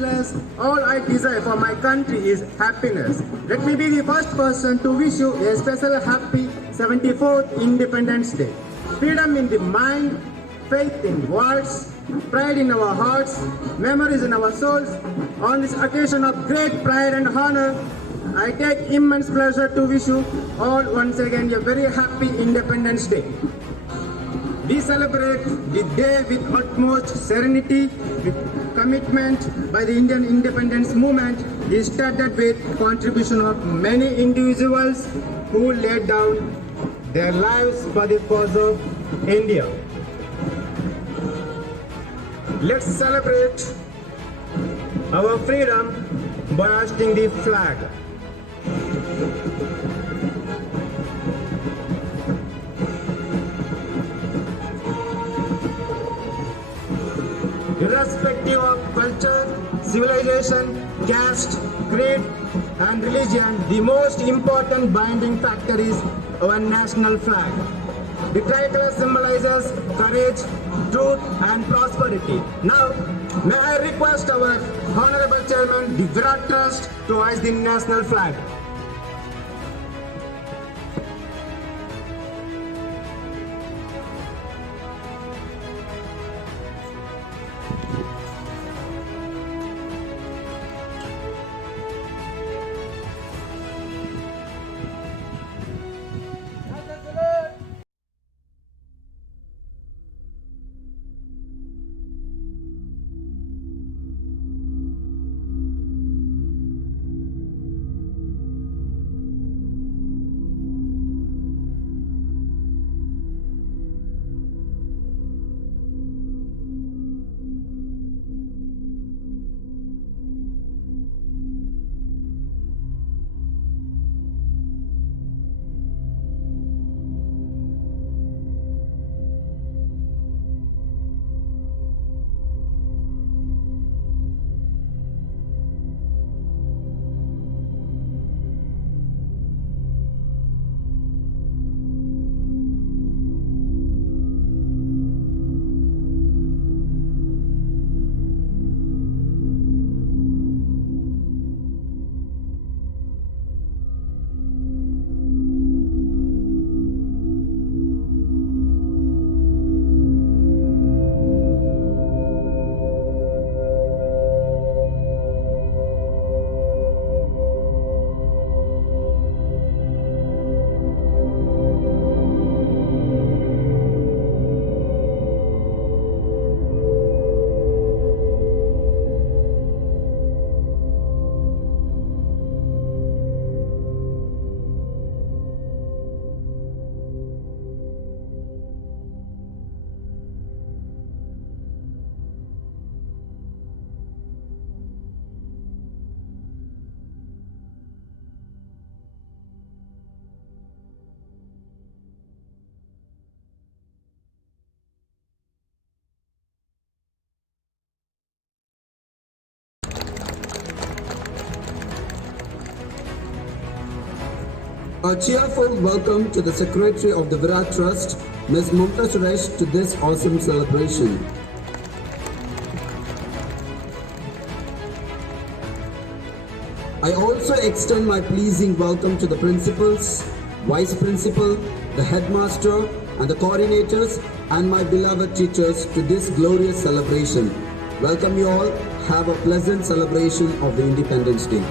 limitless. All I desire for my country is happiness. Let me be the first person to wish you a special happy 74th Independence Day. Freedom in the mind, faith in words, pride in our hearts, memories in our souls. On this occasion of great pride and honor, I take immense pleasure to wish you all once again a very happy Independence Day. We celebrate the day with utmost serenity, with commitment by the Indian independence movement is started with contribution of many individuals who laid down their lives for the cause of India. Let's celebrate our freedom by hoisting the flag. Irrespective of culture, civilization, caste, creed, and religion, the most important binding factor is our national flag. The tricolor symbolizes courage, truth, and prosperity. Now, may I request our Honorable Chairman, the Virat Trust, to hoist the national flag. A cheerful welcome to the Secretary of the Virat Trust, Ms. Mumta Suresh, to this awesome celebration. I also extend my pleasing welcome to the principals, vice principal, the headmaster, and the coordinators, and my beloved teachers to this glorious celebration. Welcome you all. Have a pleasant celebration of the Independence Day.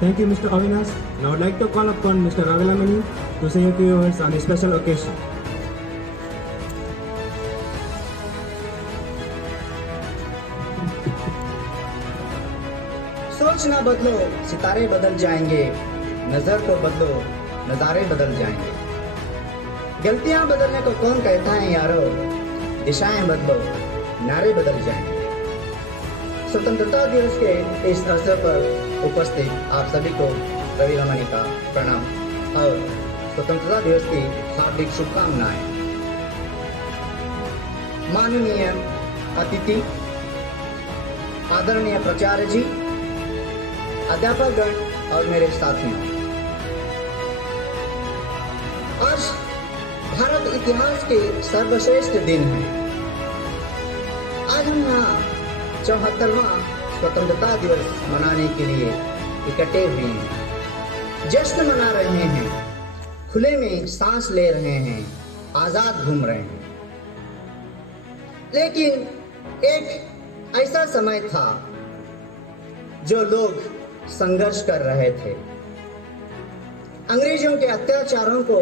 Thank you, Mr. Avinash. Now I'd like to call upon Mr. Ravilamani to say a few words on a special occasion. सोच ना बदलो, सितारे बदल जाएंगे। नजर को बदलो, नजारे बदल जाएंगे। गलतियां बदलने को कौन कहता है यारो, दिशाएं बदलो, नारे बदल जाएंगे। स्वतंत्रता दिवस के इस अवसर पर उपस्थित आप सभी को रवि रमनी का प्रणाम और स्वतंत्रता दिवस की हार्दिक शुभकामनाएं। माननीय अतिथि, आदरणीय प्राचार्य जी, अध्यापकगण और मेरे साथियों, आज भारत भारत इतिहास के सर्वश्रेष्ठ दिन है। आज हम यहाँ 74वां स्वतंत्रता दिवस मनाने के लिए इकट्ठे हुए हैं, जश्न मना रहे हैं, खुले में सांस ले रहे हैं, आजाद घूम रहे हैं। लेकिन एक ऐसा समय था जो लोग संघर्ष कर रहे थे, अंग्रेजों के अत्याचारों को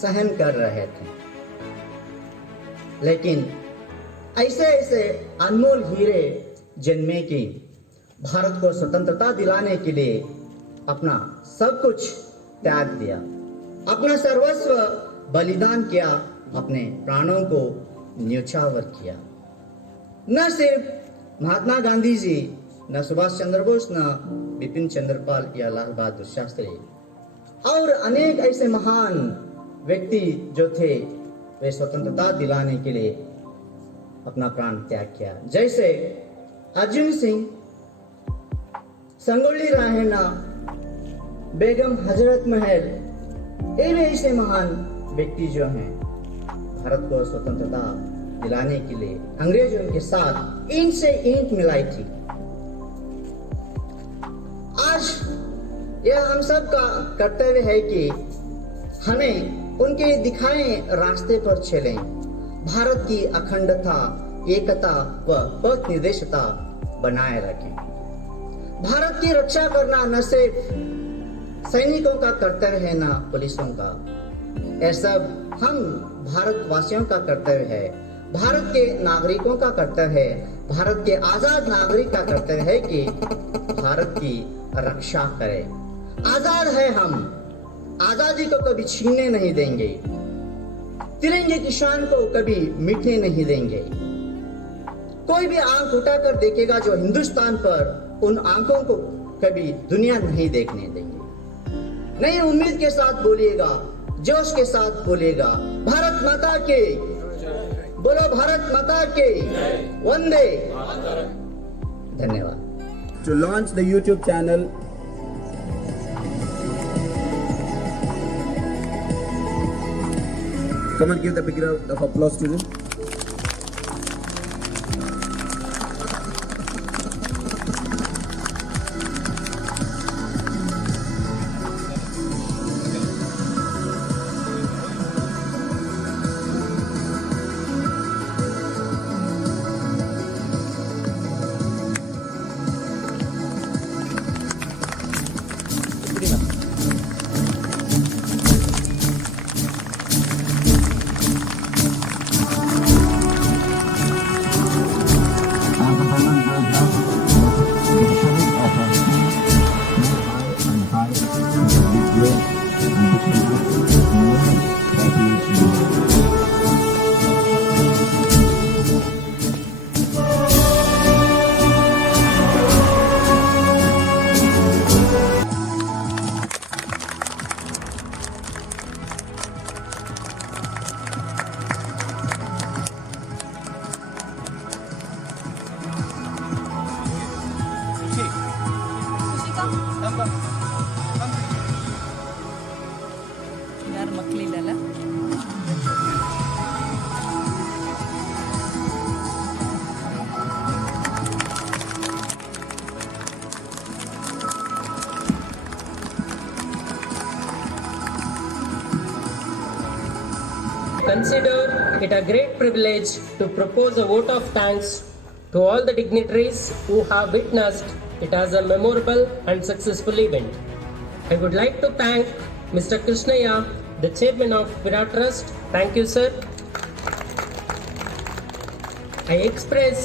सहन कर रहे थे। लेकिन ऐसे ऐसे अनमोल हीरे जन्मे कि भारत को स्वतंत्रता दिलाने के लिए अपना सब कुछ त्याग दिया, अपना सर्वस्व बलिदान किया, अपने प्राणों को न्योछावर किया। न सिर्फ महात्मा गांधी जी, न सुभाष चंद्र बोस, न बिपिन चंद्र पाल या लाल बहादुर शास्त्री और अनेक ऐसे महान व्यक्ति जो थे, वे स्वतंत्रता दिलाने के लिए अपना प्राण त्याग किया। जैसे अर्जुन सिंह, संगोली रायण्णा, बेगम हजरत महल, ये ऐसे महान व्यक्ति जो हैं, भारत को स्वतंत्रता दिलाने के लिए अंग्रेजों के साथ ईंट से ईंट मिलाई थी। आज यह हम सब का कर्तव्य है कि हमें उनके दिखाए रास्ते पर चलें, भारत की अखंडता, एकता व पथ निर्देशता बनाए रखें। भारत की रक्षा करना न सिर्फ सैनिकों का कर्तव्य है, न पुलिसों का, यह सब हम भारतवासियों का कर्तव्य है, भारत के नागरिकों का कर्तव्य है, भारत के आजाद नागरिक का कर्तव्य है कि भारत की रक्षा करें। आजाद है हम, आजादी को कभी छीनने नहीं देंगे, तिरंगे की शान को कभी मिटने नहीं देंगे। कोई भी आंख उठाकर देखेगा जो हिंदुस्तान पर, उन आंखों को कभी दुनिया नहीं देखने देंगे। नई उम्मीद के साथ बोलिएगा, जोश के साथ बोलिएगा, भारत माता के, बोलो भारत माता के, वंदे। धन्यवाद। To launch the YouTube channel, come and give the big round of applause to them. ಯಾರು ಮಕ್ಕಳಿಲ್ಲಲ್ಲ. Consider it a great privilege to propose a vote of thanks to all the dignitaries who have witnessed it as a memorable and successful event. I would like to thank Mr. Krishnaya, the chairman of Virat Trust. Thank you, sir. I express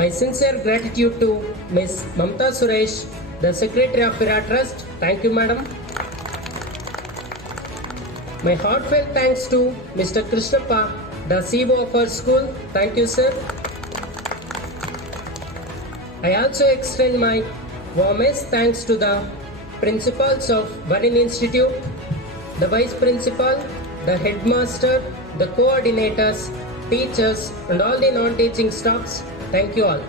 my sincere gratitude to Ms. Mamta Suresh, the secretary of Virat Trust. Thank you, madam. My heartfelt thanks to Mr. Krishnappa, the CEO of our school. Thank you, sir. I also extend my warmest thanks to the principals of Varin Institute, the vice principal, the headmaster, the coordinators, teachers, and all the non-teaching staffs. Thank you all.